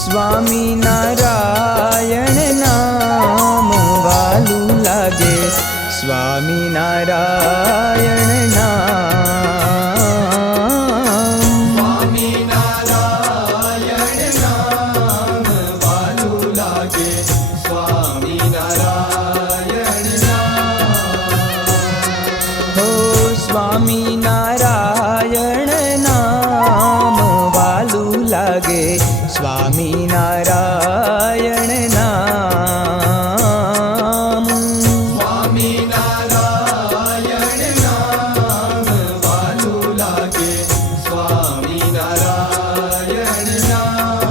स्वामी नारायण नाम वालू लागे, स्वामी नारायण नाम, स्वामी नारायण नाम वालू लागे, स्वामी नारायण नाम। हो स्वामी नारायण नाम वालू लागे, स्वामी नारायण नाम, स्वामी नारायण नाम वालू लागे, स्वामी नारायण नाम।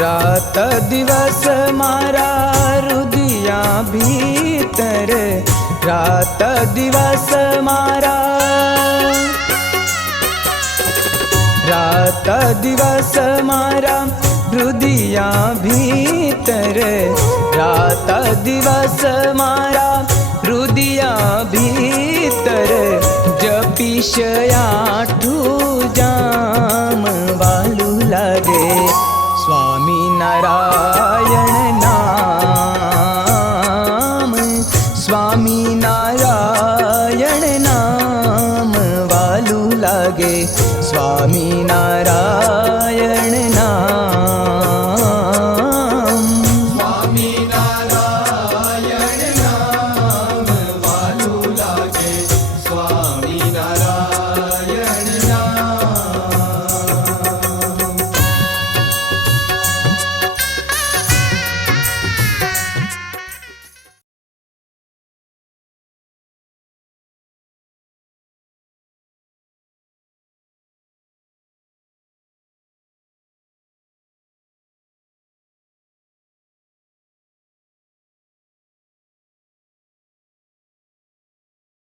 रात दिवस मारा रुदिया भीतर, रात दिवस मारा, रात दिवस मारा रुदिया भीतर, रात दिवस मारा रुदिया भीतर, जपीशयाठू जाम वालू लागे, स्वामी नारायण नाम, स्वामी नारायण नाम वालू लागे, स्वामी नारायण